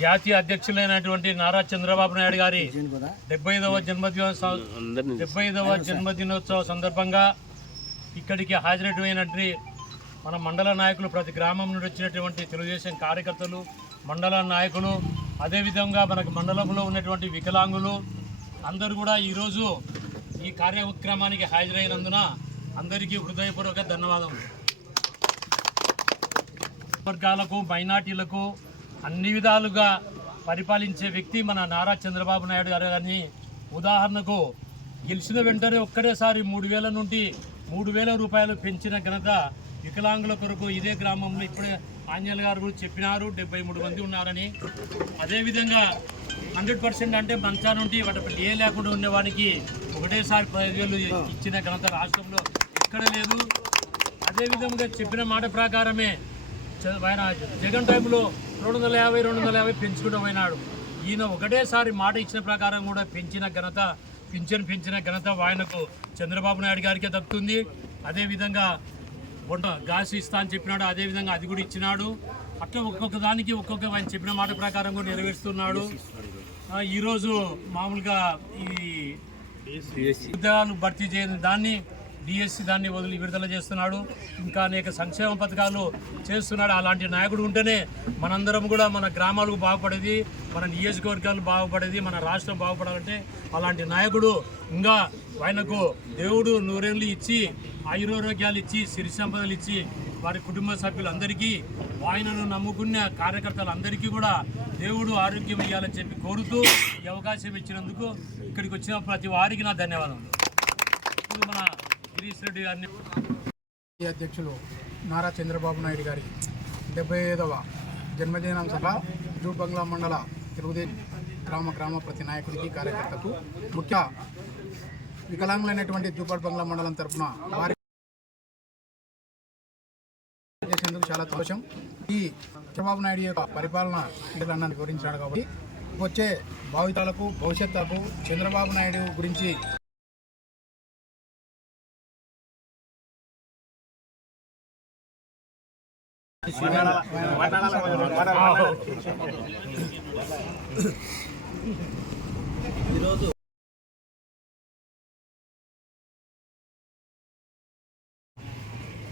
జాతీయ అధ్యక్షులైనటువంటి నారా చంద్రబాబు నాయుడు గారి 75వ జన్మదినోత్సవ సందర్భంగా ఇక్కడికి హాజరైనటువంటి మన మండల నాయకులు, ప్రతి గ్రామం నుండి వచ్చినటువంటి తెలుగుదేశం కార్యకర్తలు, మండల నాయకులు, అదేవిధంగా మనకు మండలంలో ఉన్నటువంటి వికలాంగులు అందరూ కూడా ఈరోజు ఈ కార్యక్రమానికి హాజరైనందున అందరికీ హృదయపూర్వక ధన్యవాదములు. వర్గాలకు, మైనార్టీలకు అన్ని విధాలుగా పరిపాలించే వ్యక్తి మన నారా చంద్రబాబు నాయుడు గారు. కానీ ఉదాహరణకు గెలిచిన వెంటనే ఒక్కడేసారి 3,000 నుండి 3,000 రూపాయలు పెంచిన ఘనత వికలాంగుల కొరకు ఇదే గ్రామంలో ఇప్పుడే ఆంజనేయులు గారు కూడా చెప్పినారు, 73 మంది ఉన్నారని. అదేవిధంగా 100% అంటే మంచా నుండి వాటి ఏ లేకుండా ఉండేవానికి ఒకటేసారి 10,000 ఇచ్చిన ఘనత రాష్ట్రంలో ఎక్కడ లేదు. అదేవిధంగా చెప్పిన మాట ప్రకారమే ఆయన జగన్ టైంలో 250 పెంచుకుంటూ పోయినాడు. ఈయన ఒకటేసారి మాట ఇచ్చిన ప్రకారం కూడా పెంచిన ఘనత ఆయనకు చంద్రబాబు నాయుడు గారికే దక్కుతుంది. అదేవిధంగా గాస్ ఇస్తా అని చెప్పినాడు, అదేవిధంగా అది కూడా ఇచ్చినాడు. అట్లా ఒక్కొక్క దానికి ఒక్కొక్క ఆయన చెప్పిన మాట ప్రకారం కూడా నెరవేరుస్తున్నాడు. ఈరోజు మామూలుగా ఈ ఉద్యోగాలు భర్తీ చేయని దాన్ని డిఎస్సి దాన్ని విడుదల చేస్తున్నాడు. ఇంకా అనేక సంక్షేమ పథకాలు చేస్తున్నాడు. అలాంటి నాయకుడు ఉంటేనే మనందరం కూడా మన గ్రామాలకు బాగుపడేది, మన నియోజకవర్గాలు బాగుపడేది, మన రాష్ట్రం బాగుపడాలంటే అలాంటి నాయకుడు ఇంకా ఆయనకు దేవుడు నూరేళ్ళు ఇచ్చి, ఆయురారోగ్యాలు ఇచ్చి, సిరి సంపదలు ఇచ్చి, వారి కుటుంబ సభ్యులందరికీ, ఆయనను నమ్ముకున్న కార్యకర్తలందరికీ కూడా దేవుడు ఆరోగ్యం ఇవ్వాలని చెప్పి కోరుతూ ఈ అవకాశం ఇచ్చినందుకు ఇక్కడికి వచ్చిన ప్రతి వారికి నా ధన్యవాదాలు. మన గిరీష్ రెడ్డి గారిని అధ్యక్షులు నారా చంద్రబాబు నాయుడు గారి 75వ జన్మదిన సభ జూట్ బంగ్లా మండల తెలుగుదేశం గ్రామ ప్రతి నాయకుడికి, కార్యకర్తకు, ముఖ్య వికలాంగులైనటువంటి జూట్ బంగ్లా మండలం తరఫున వారి చేసేందుకు చాలా సంతోషం. ఈ చంద్రబాబు నాయుడు యొక్క పరిపాలన అన్నాన్ని వివరించాడు. కాబట్టి వచ్చే భావితరాలకు, భవిష్యత్తులకు చంద్రబాబు నాయుడు గురించి ఈరోజు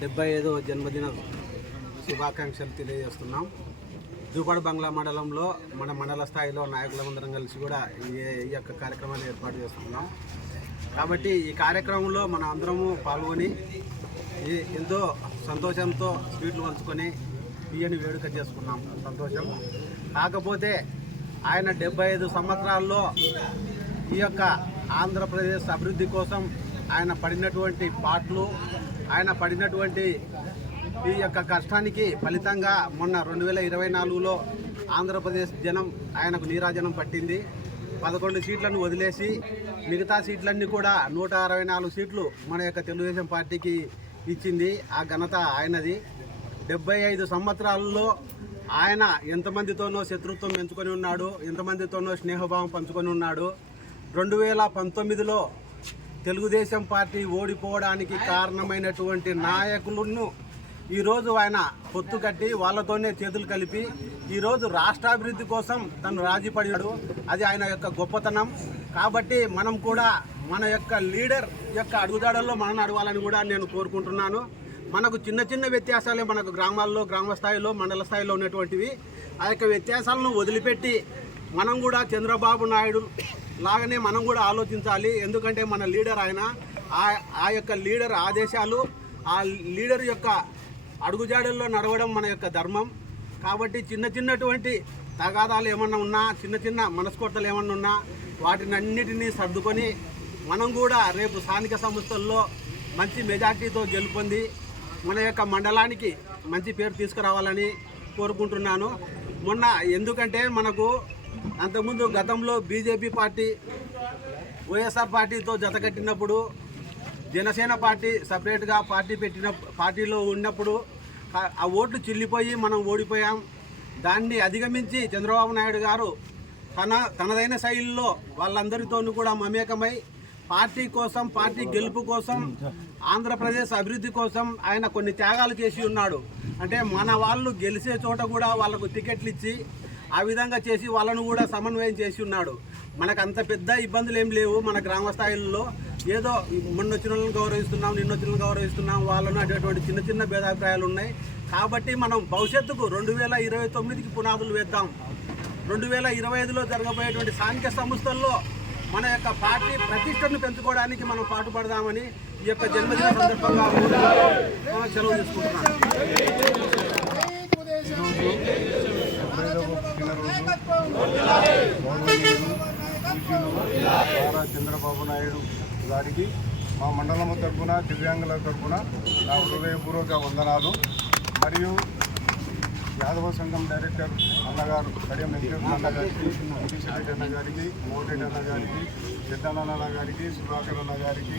75వ జన్మదిన శుభాకాంక్షలు తెలియజేస్తున్నాం. జూపాడు బంగ్లా మండలంలో మన మండల స్థాయిలో నాయకులందరం కలిసి కూడా ఈ యొక్క కార్యక్రమాన్ని ఏర్పాటు చేస్తున్నాం. కాబట్టి ఈ కార్యక్రమంలో మన అందరము పాల్గొని ఎంతో సంతోషంతో స్వీట్లు పంచుకొని బియ్యని వేడుక చేసుకున్నాం. సంతోషం. కాకపోతే ఆయన 75 సంవత్సరాల్లో ఈ యొక్క ఆంధ్రప్రదేశ్ అభివృద్ధి కోసం ఆయన పడినటువంటి పాటలు, ఆయన పడినటువంటి ఈ యొక్క కష్టానికి ఫలితంగా మొన్న 2024లో ఆంధ్రప్రదేశ్ జనం ఆయనకు నీరాజనం పట్టింది. 11 సీట్లను వదిలేసి మిగతా సీట్లన్నీ కూడా 164 సీట్లు మన యొక్క తెలుగుదేశం పార్టీకి ఇచ్చింది. ఆ ఘనత ఆయనది. 75 సంవత్సరాలలో ఆయన ఎంతమందితోనో శత్రుత్వం పెంచుకొని ఉన్నాడు, ఎంతమందితోనో స్నేహభావం పంచుకొని ఉన్నాడు. 2019లో తెలుగుదేశం పార్టీ ఓడిపోవడానికి కారణమైనటువంటి నాయకులను ఈరోజు ఆయన పొత్తు కట్టి వాళ్ళతోనే చేతులు కలిపి ఈరోజు రాష్ట్రాభివృద్ధి కోసం తను రాజీపడాడు. అది ఆయన యొక్క గొప్పతనం. కాబట్టి మనం కూడా మన యొక్క లీడర్ యొక్క అడుగుదాడల్లో మనం నడవాలని కూడా నేను కోరుకుంటున్నాను. మనకు చిన్న చిన్న వ్యత్యాసాలే మనకు గ్రామాల్లో, గ్రామ స్థాయిలో, మండల స్థాయిలో ఉన్నటువంటివి. ఆ యొక్క వ్యత్యాసాలను వదిలిపెట్టి మనం కూడా చంద్రబాబు నాయుడు లాగానే మనం కూడా ఆలోచించాలి. ఎందుకంటే మన లీడర్ ఆయన, ఆ యొక్క లీడర్ ఆదేశాలు, ఆ లీడర్ యొక్క అడుగుజాడల్లో నడవడం మన యొక్క ధర్మం. కాబట్టి చిన్నటువంటి తగాదాలు ఏమన్నా ఉన్నా, చిన్న మనస్కొట్టలు ఏమన్నా ఉన్నా వాటిని అన్నిటినీ సర్దుకొని మనం కూడా రేపు స్థానిక సంస్థల్లో మంచి మెజార్టీతో గెలుపొంది మన యొక్క మండలానికి మంచి పేరు తీసుకురావాలని కోరుకుంటున్నాను. మొన్న ఎందుకంటే మనకు అంతకుముందు గతంలో బీజేపీ పార్టీ వైఎస్ఆర్ పార్టీతో జతకట్టినప్పుడు, జనసేన పార్టీ సపరేట్గా పార్టీలో ఉన్నప్పుడు ఆ ఓట్లు చిల్లిపోయి మనం ఓడిపోయాం. దాన్ని అధిగమించి చంద్రబాబు నాయుడు గారు తనదైన శైలిలో వాళ్ళందరితోనూ కూడా మమేకమై పార్టీ కోసం, పార్టీ గెలుపు కోసం, ఆంధ్రప్రదేశ్ అభివృద్ధి కోసం ఆయన కొన్ని త్యాగాలు చేసి ఉన్నాడు. అంటే మన వాళ్ళు గెలిచే చోట కూడా వాళ్ళకు టికెట్లు ఇచ్చి ఆ విధంగా చేసి వాళ్ళను కూడా సమన్వయం చేసి ఉన్నాడు. మనకు అంత పెద్ద ఇబ్బందులు ఏం లేవు. మన గ్రామ స్థాయిలో ఏదో మొన్న వచ్చిన వాళ్ళని గౌరవిస్తున్నాం, నిన్న వచ్చిన వాళ్ళని గౌరవిస్తున్నాం, వాళ్ళను అటువంటి చిన్న చిన్న భేదాభిప్రాయాలు ఉన్నాయి. కాబట్టి మనం భవిష్యత్తుకు 2029కి పునాదులు వేద్దాం. 2025లో జరగబోయేటువంటి స్థానిక సంస్థల్లో మన యొక్క పార్టీ ప్రతిష్టను పెంచుకోవడానికి మనం పాటుపడదామని ఈ యొక్క జన్మదిన సందర్భంగా సెలవు తీసుకుంటున్నాను. నారా చంద్రబాబు నాయుడు గారికి మా మండలం తరఫున దివ్యాంగుల తరఫున నా హృదయపూర్వక వందనాలు. మరియు యాదవ సంఘం డైరెక్టర్ అన్నగారు కడియం వెంకటేశ్వర అన్న గారికి, రెడ్డి అన్న గారికి, మోరెడ్డి అన్న గారికి, పెద్దన్న గారికి, సుధాకర్ అన్న గారికి,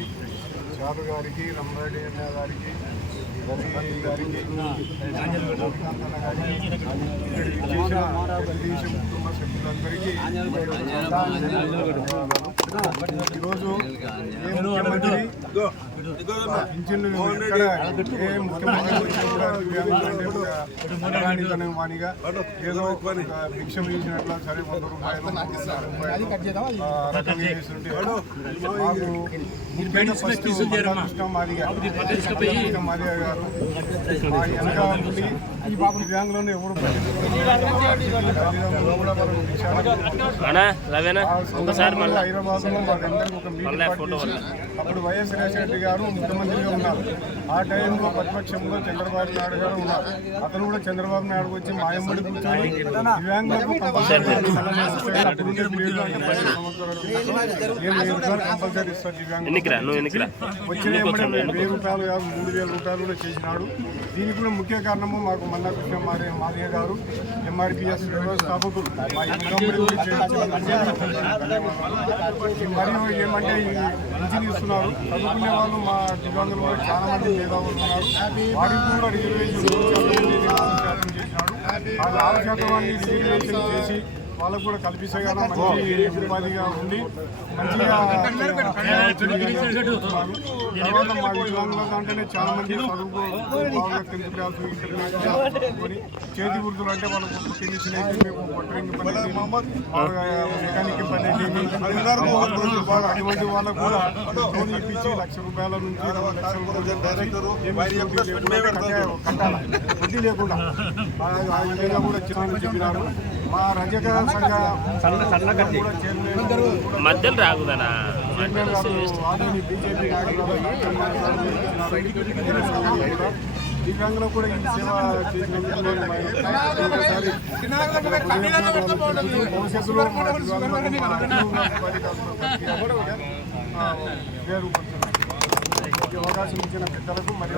చారు గారికి, రమరెడ్డి అన్న గారికి, రవి గారికి, శ్రీకాంత్ అన్న గారికి, తెలుగుదేశం కుటుంబ సభ్యులందరికీ ఈరోజు పింఛన్లు ఎక్కడ ఏ ముఖ్యమంత్రి వచ్చినా కూడా దివ్యాంగులంటే వాణిగా ఏదో భిక్షం చేసినట్లు సరే 100 రూపాయలు రకం చేస్తుంటే మాకు ముఖ్యంగా ఫస్ట్ కృష్ణ మాదిగా గారు మా వెనక ఉండి ఈ బాబు దివ్యాంగులను ఎవరు కూడా హైదరాబాద్లో మాకందరికీ ఒక మీటింగ్ అప్పుడు వైఎస్ రాజశేఖర గారు ముఖ్యమంత్రిగా ఉన్నారు. ఆ టైంలో ప్రతిపక్షంలో చంద్రబాబు నాయుడు గారు ఉన్నారు. అతను కూడా చంద్రబాబు నాయుడు వచ్చి మాయమ్మడి కూర్చొని దివ్యాంగులకు కంపల్సరీ ఇస్తారు దివ్యాంగులు వచ్చిన 1000 రూపాయలు కాదు 3000 రూపాయలు కూడా చేసినాడు. దీనికి కూడా ముఖ్య కారణము మాకు మన్నా కృష్ణ మాదిగ గారు ఎంఆర్పిఎస్ వ్యవస్థాపకులు మరియు ఏమంటే ఇంజిన్ ఇస్తున్నారు. చదువుకునే వాళ్ళు మా దివ్యాంగులు కూడా చాలా మంది మేధావులు ఉన్నారు. వారికి కూడా రిజర్వేషన్ 4% చేసినాడు. ఆ 4% రిజర్వేషన్ చేసి వాళ్ళకు కూడా కల్పిస్తే కదా మంచి ఉపాధిగా ఉండి మంచిగా తర్వాత మా వికలాంగుల దాంట్లోనే చాలా మంది చదువుకొని చేతి వృత్తులు అంటే వాళ్ళకు టెన్నిషన్ అయితే మేము బట్టరింగ్ పని మెకానిక్ పని అటువంటి వాళ్ళకు కూడా లోన్ ఇప్పించి 1,00,000 రూపాయల నుంచి 2 లక్షల కట్టాలి వడ్డీ లేకుండా ఆ విధంగా కూడా చెప్పినారు. మా రజక మధ్యలో రాకుదనా దివ్యాంగులు కూడా ఈ సేవ చేసినందుకు భవిష్యత్తులో అవకాశం ఇచ్చిన పెద్దలకు మరియు